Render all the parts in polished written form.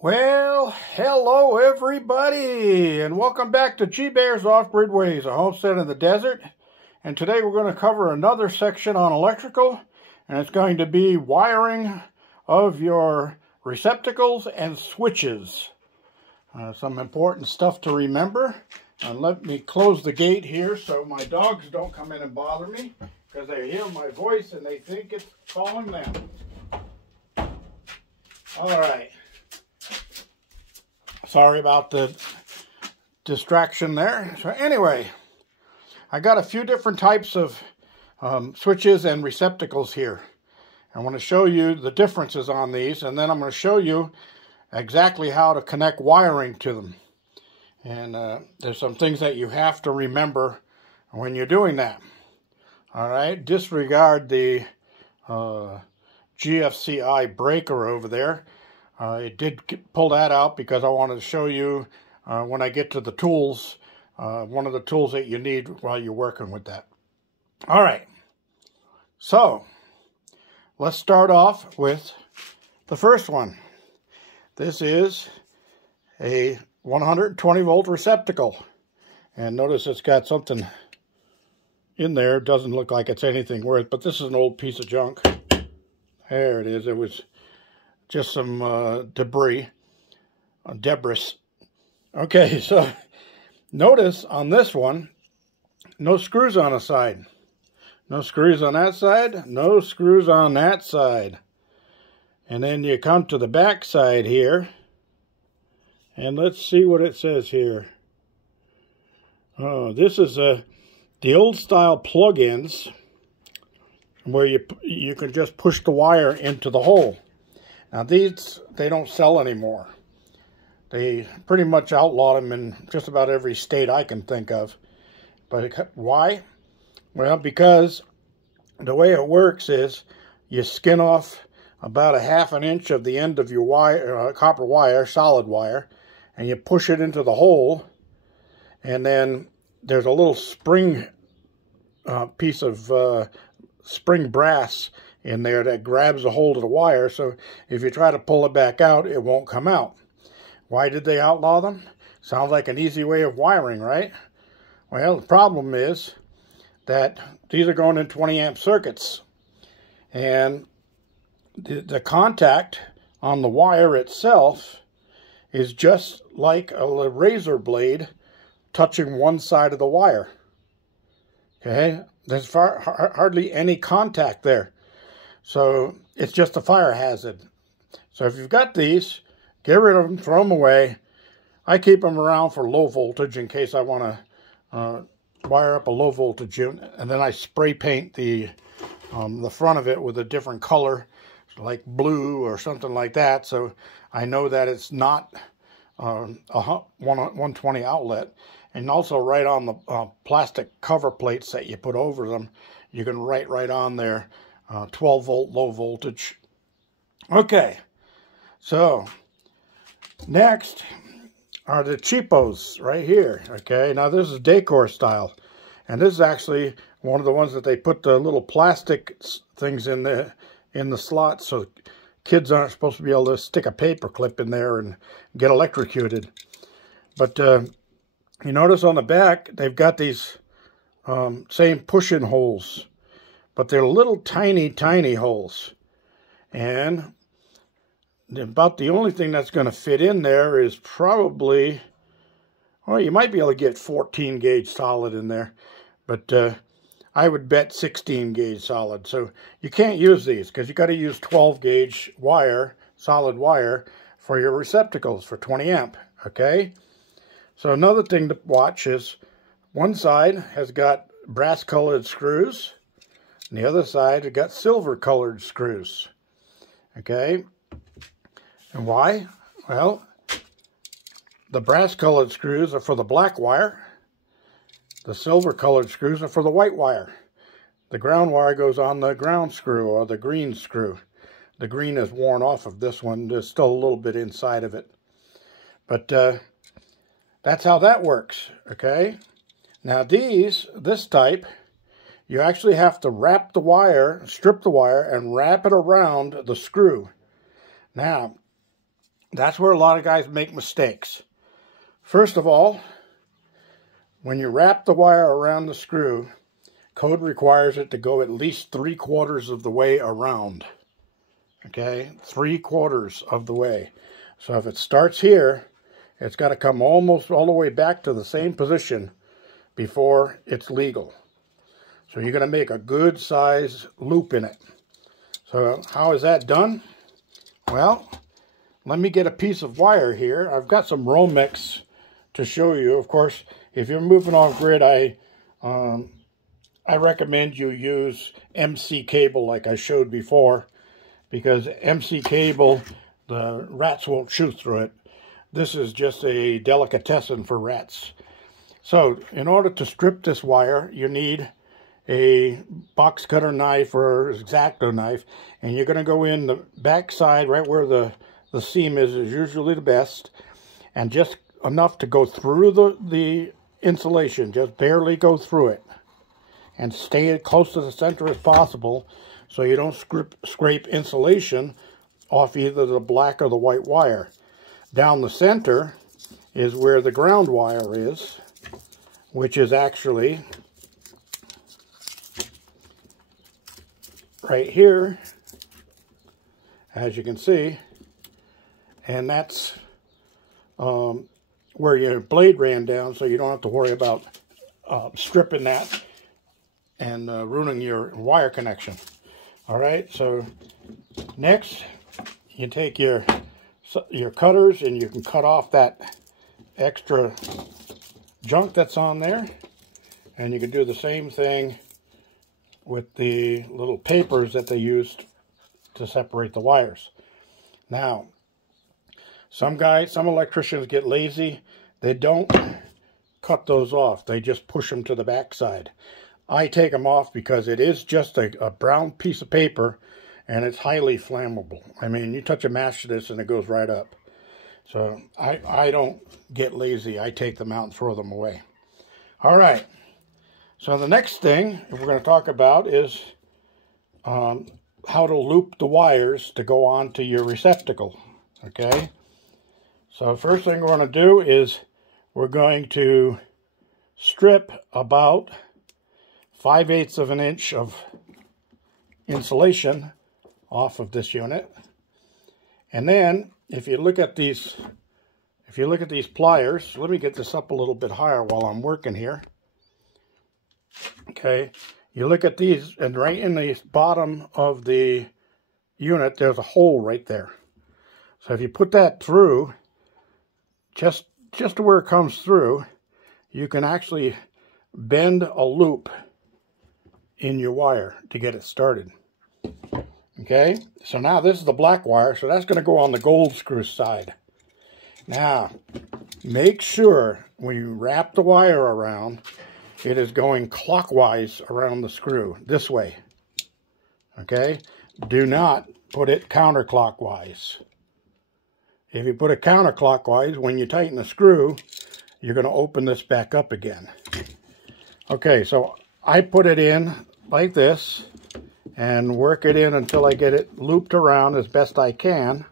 Well, hello everybody, and welcome back to G Bear's Off-Grid Ways, a homestead in the desert. And today we're going to cover another section on electrical, and it's going to be wiring of your receptacles and switches. Some important stuff to remember. And let me close the gate here so my dogs don't come in and bother me, because they hear my voice and they think it's calling them. All right. Sorry about the distraction there. So anyway, I got a few different types of switches and receptacles here. I want to show you the differences on these, and then I'm going to show you exactly how to connect wiring to them. And there's some things that you have to remember when you're doing that. All right, disregard the GFCI breaker over there. I did pull that out because I wanted to show you when I get to the tools, one of the tools that you need while you're working with that. All right, so let's start off with the first one. This is a 120 volt receptacle, and notice it's got something in there. It doesn't look like it's anything worth, but this is an old piece of junk. There it is. It was just some debris. Okay, so notice on this one, no screws on the side. No screws on that side, no screws on that side. And then you come to the back side here, and let's see what it says here. Oh, this is the old style plug-ins where you can just push the wire into the hole. Now these, they don't sell anymore. They pretty much outlawed them in just about every state I can think of. But why? Well, because the way it works is you skin off about a ½ an inch of the end of your wire, copper wire, solid wire, and you push it into the hole, and then there's a little spring piece of spring brass in there that grabs a hold of the wire, so if you try to pull it back out, it won't come out. Why did they outlaw them? Sounds like an easy way of wiring, right? Well, the problem is that these are going in 20 amp circuits, and the contact on the wire itself is just like a razor blade touching one side of the wire. Okay, there's hardly any contact there. So it's just a fire hazard. So if you've got these, get rid of them, throw them away. I keep them around for low voltage in case I want to wire up a low voltage unit, and then I spray paint the front of it with a different color, like blue or something like that, so I know that it's not a 120 outlet. And also right on the plastic cover plates that you put over them, you can write right on there 12 volt low voltage. Okay, so next are the cheapos right here. Okay, now this is decor style, and this is actually one of the ones that they put the little plastic things in the slots, so kids aren't supposed to be able to stick a paper clip in there and get electrocuted. But you notice on the back they've got these same push-in holes, but they're little tiny holes, and about the only thing that's going to fit in there is probably, well, you might be able to get 14 gauge solid in there, but I would bet 16 gauge solid. So you can't use these because you got to use 12 gauge wire, solid wire, for your receptacles for 20 amp. Okay, so another thing to watch is one side has got brass colored screws, and the other side has got silver colored screws. Okay, and why? Well, the brass colored screws are for the black wire. The silver colored screws are for the white wire. The ground wire goes on the ground screw or the green screw. The green is worn off of this one. There's still a little bit inside of it. But that's how that works, okay? Now this type, you actually have to wrap the wire, strip the wire, and wrap it around the screw. Now, That's where a lot of guys make mistakes. First of all, when you wrap the wire around the screw, code requires it to go at least 3/4 of the way around. Okay, 3/4 of the way. So if it starts here, it's got to come almost all the way back to the same position before it's legal. So you're going to make a good size loop in it. So how is that done? Well, let me get a piece of wire here. I've got some Romex to show you. Of course, if you're moving off grid, I recommend you use MC cable like I showed before, because MC cable, the rats won't chew through it. This is just a delicatessen for rats. So in order to strip this wire, you need a box cutter knife or X-Acto knife, and you're going to go in the back side, right where the seam is usually the best, and just enough to go through the insulation, just barely go through it, and stay as close to the center as possible so you don't scrape insulation off either the black or the white wire. Down the center is where the ground wire is, which is actually right here, as you can see, and that's where your blade ran down, so you don't have to worry about stripping that and ruining your wire connection. All right, so next you take your cutters and you can cut off that extra junk that's on there, and you can do the same thing with the little papers that they used to separate the wires. Now, some electricians get lazy. They don't cut those off. They just push them to the back side. I take them off because it is just a brown piece of paper, and it's highly flammable. I mean, you touch a match to this and it goes right up. So I don't get lazy. I take them out and throw them away. All right. So the next thing we're going to talk about is how to loop the wires to go on to your receptacle. Okay. So first thing we're going to do is we're going to strip about 5/8 of an inch of insulation off of this unit. And then if you look at these pliers, let me get this up a little bit higher while I'm working here. Okay, you look at these, and right in the bottom of the unit, there's a hole right there. So if you put that through, just to where it comes through, you can actually bend a loop in your wire to get it started. Okay, so now this is the black wire, so that's going to go on the gold screw side. Now, make sure when you wrap the wire around, it is going clockwise around the screw, this way. Okay, do not put it counterclockwise. If you put it counterclockwise, when you tighten the screw, you're going to open this back up again. Okay, so I put it in like this and work it in until I get it looped around as best I can.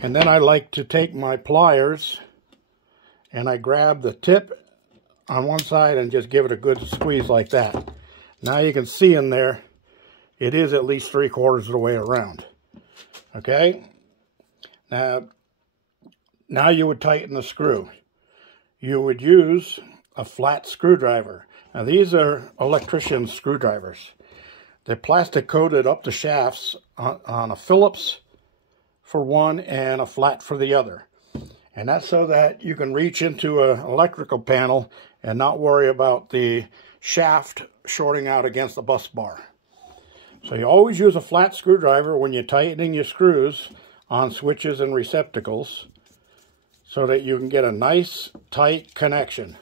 And then I like to take my pliers and I grab the tip on one side and just give it a good squeeze like that. Now you can see in there, it is at least 3/4 of the way around. Okay? Now you would tighten the screw. You would use a flat screwdriver. Now these are electrician screwdrivers. They're plastic coated up the shafts on a Phillips for one and a flat for the other. And that's so that you can reach into an electrical panel and not worry about the shaft shorting out against the bus bar. So you always use a flat screwdriver when you're tightening your screws on switches and receptacles so that you can get a nice tight connection.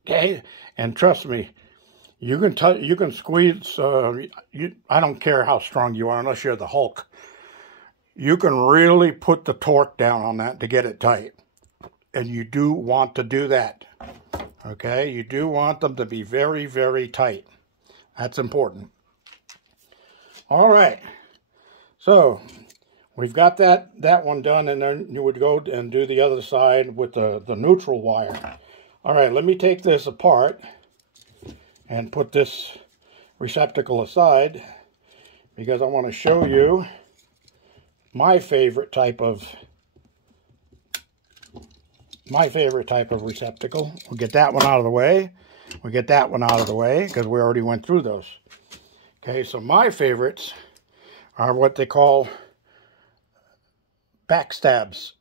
Okay, and trust me, you can squeeze. I don't care how strong you are, unless you're the Hulk. You can really put the torque down on that to get it tight, and you do want to do that. Okay, you do want them to be very, very tight. That's important. All right, so we've got that one done, and then you would go and do the other side with the neutral wire. All right, let me take this apart and put this receptacle aside, because I want to show you my favorite type of receptacle. We'll get that one out of the way. We'll get that one out of the way because we already went through those. Okay, so my favorites are what they call backstabs.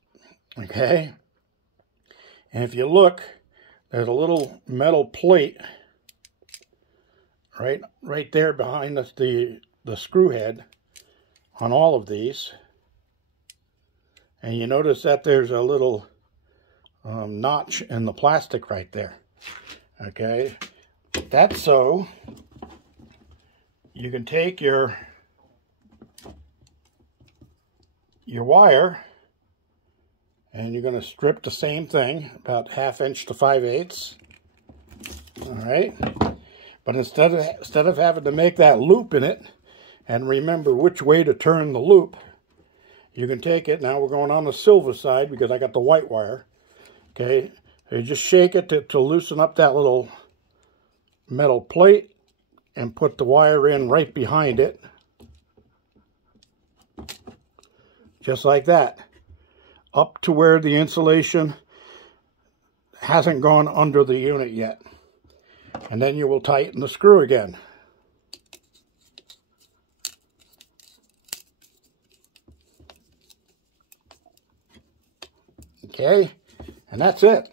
Okay, and if you look, there's a little metal plate right there behind the screw head on all of these, and you notice that there's a little notch in the plastic right there. Okay, that's so you can take your wire, and you're going to strip the same thing, about 1/2 inch to 5/8. All right, but instead of having to make that loop in it and remember which way to turn the loop, you can take it. Now we're going on the silver side because I got the white wire. Okay, so you just shake it to loosen up that little metal plate and put the wire in right behind it. Just like that. Up to where the insulation hasn't gone under the unit yet. And then you will tighten the screw again. Okay, and that's it.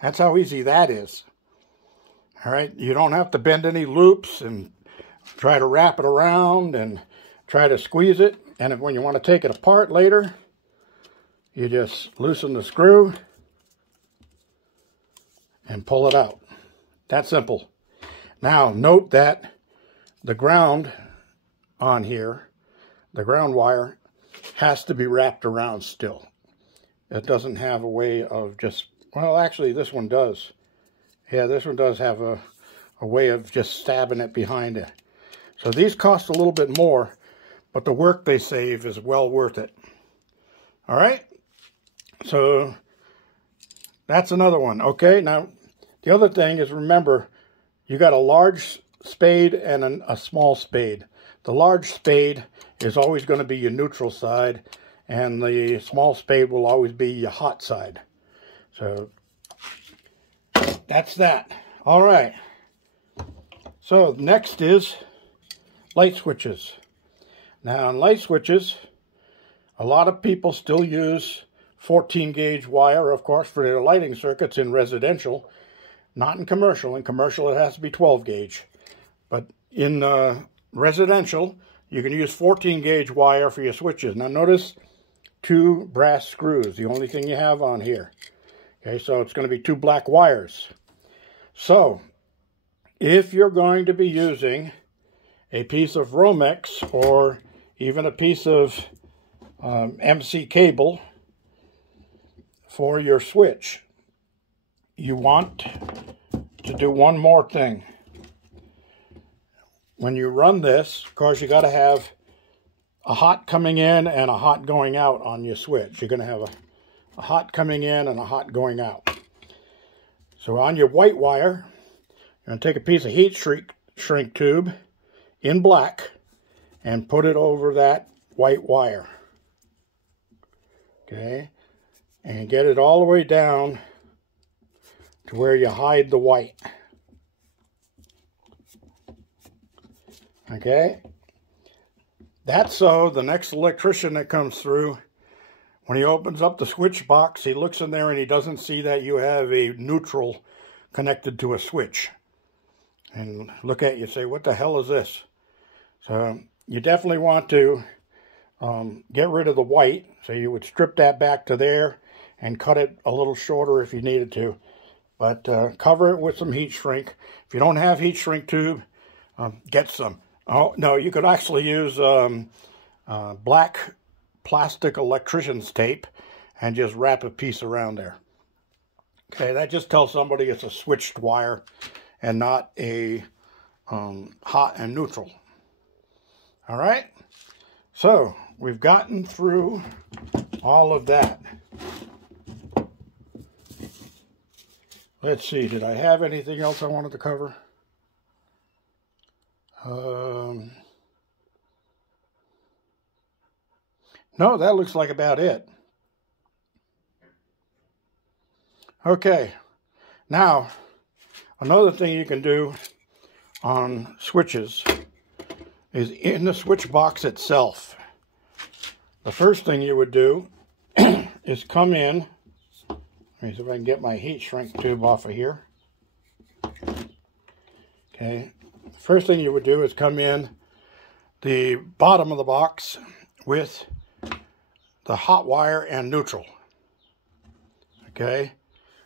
That's how easy that is. All right, you don't have to bend any loops and try to wrap it around and try to squeeze it. And when you want to take it apart later, you just loosen the screw and pull it out. That simple. Now, note that the ground on here, the ground wire, has to be wrapped around still. It doesn't have a way of just, well, actually, this one does. Yeah, this one does have a way of just stabbing it behind it. So these cost a little bit more, but the work they save is well worth it. All right? So that's another one. Okay, now the other thing is, remember, you got a large spade and a small spade. The large spade is always going to be your neutral side, and the small spade will always be your hot side. So that's that. All right. So next is light switches. Now on light switches, a lot of people still use 14 gauge wire, of course, for their lighting circuits in residential, not in commercial. In commercial, it has to be 12 gauge. But in residential, you can use 14 gauge wire for your switches. Now notice 2 brass screws, the only thing you have on here. Okay, so it's going to be 2 black wires. So, if you're going to be using a piece of Romex or even a piece of MC cable for your switch, you want to do one more thing. When you run this, of course, you got to have a hot coming in and a hot going out on your switch. You're going to have a hot coming in and a hot going out. So on your white wire, you're going to take a piece of heat shrink tube in black and put it over that white wire. Okay, and get it all the way down to where you hide the white. Okay, that's so the next electrician that comes through, when he opens up the switch box, he looks in there and he doesn't see that you have a neutral connected to a switch. And look at you and say, what the hell is this? So you definitely want to get rid of the white. So you would strip that back to there and cut it a little shorter if you needed to. But cover it with some heat shrink. If you don't have heat shrink tube, get some. Oh, no, you could actually use black plastic electrician's tape and just wrap a piece around there. Okay, that just tells somebody it's a switched wire and not a hot and neutral. All right, so we've gotten through all of that. Let's see, did I have anything else I wanted to cover? No, that looks like about it. Okay, now another thing you can do on switches is in the switch box itself. The first thing you would do is come in. Let me see if I can get my heat shrink tube off of here. Okay, the first thing you would do is come in the bottom of the box with the hot wire and neutral. Okay,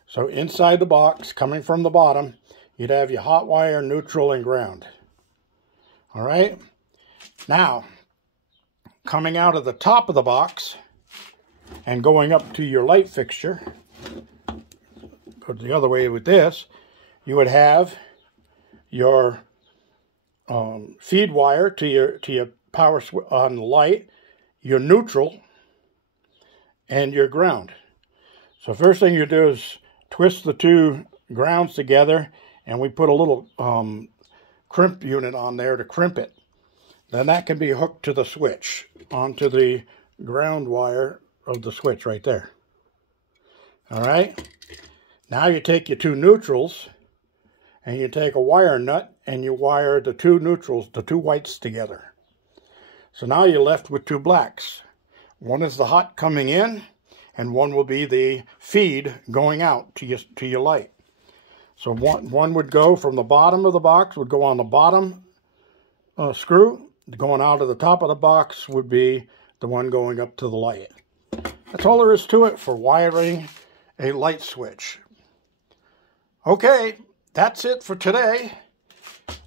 so inside the box, coming from the bottom, you'd have your hot wire, neutral, and ground. All right, now coming out of the top of the box and going up to your light fixture, go the other way with this, you would have your feed wire to your power on the light, your neutral, and your ground. So first thing you do is twist the two grounds together, and we put a little crimp unit on there to crimp it. Then that can be hooked to the switch, onto the ground wire of the switch right there. All right. Now you take your two neutrals, and you take a wire nut, and you wire the two neutrals, the two whites together. So now you're left with two blacks. One is the hot coming in, and one will be the feed going out to your light. So one would go from the bottom of the box, would go on the bottom screw. Going out of the top of the box would be the one going up to the light. That's all there is to it for wiring a light switch. Okay, that's it for today.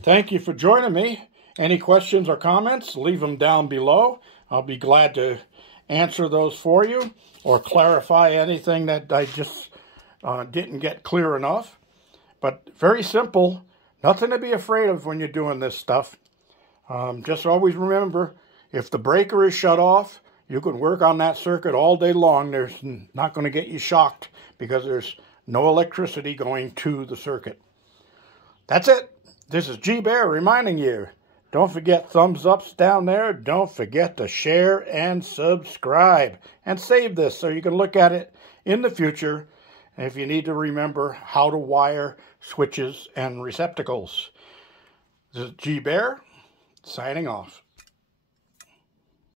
Thank you for joining me. Any questions or comments, leave them down below. I'll be glad to answer those for you or clarify anything that I just didn't get clear enough. But very simple, nothing to be afraid of when you're doing this stuff. Just always remember, if the breaker is shut off, you can work on that circuit all day long. There's not going to get you shocked because there's no electricity going to the circuit. That's it. This is G Bear reminding you, don't forget thumbs ups down there. Don't forget to share and subscribe. And save this so you can look at it in the future if you need to remember how to wire switches and receptacles. This is G Bear signing off.